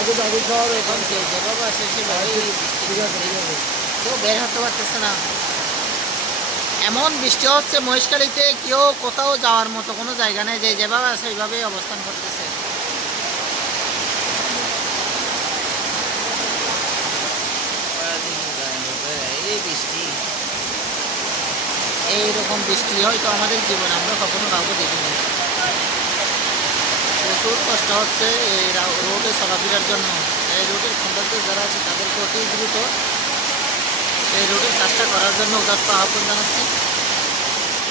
এখন যেভাবে আছে সেভাবেই কেউ বের হতে পারতেছে না। এমন বৃষ্টি হচ্ছে মহেশখালীতে, কেউ কোথাও যাওয়ার মতো কোনো জায়গা নেই, যেভাবে আছে সেইভাবেই অবস্থান করতেছে। এই বৃষ্টি, এইরকম বৃষ্টি হয়তো আমাদের জীবনে আমরা কখনো কাউকে দেখিনি। প্রচুর কষ্ট হচ্ছে এই রোডে চলাফেরার জন্য। এই রোডের কন্ট্রাক্টর যারা আছে তাদেরকে অতি দ্রুত এই রোডের কাজটা করার জন্য উদাত্ত আহ্বান জানাচ্ছি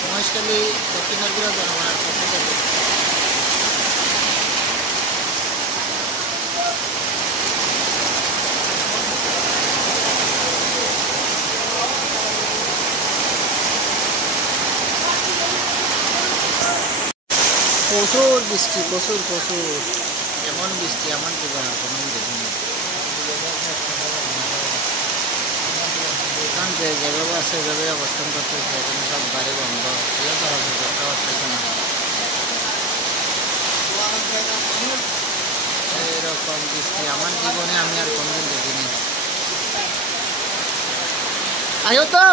মহেশখালী দক্ষিণ আরগুড়া জনগণের পক্ষ থেকে। প্রচুর বৃষ্টি, প্রচুর প্রচুর, এমন বৃষ্টি আমার জীবনে কোনো দেখিনি। কারণ যেভাবে আছে সেভাবে অবস্থান করতেছে, এখানে সব গাড়ি বন্ধ, কেউ চলাচল করতে পারতেছে না। এইরকম বৃষ্টি আমার জীবনে আমি আর কোনোদিন দেখিনি। আয়ো তো।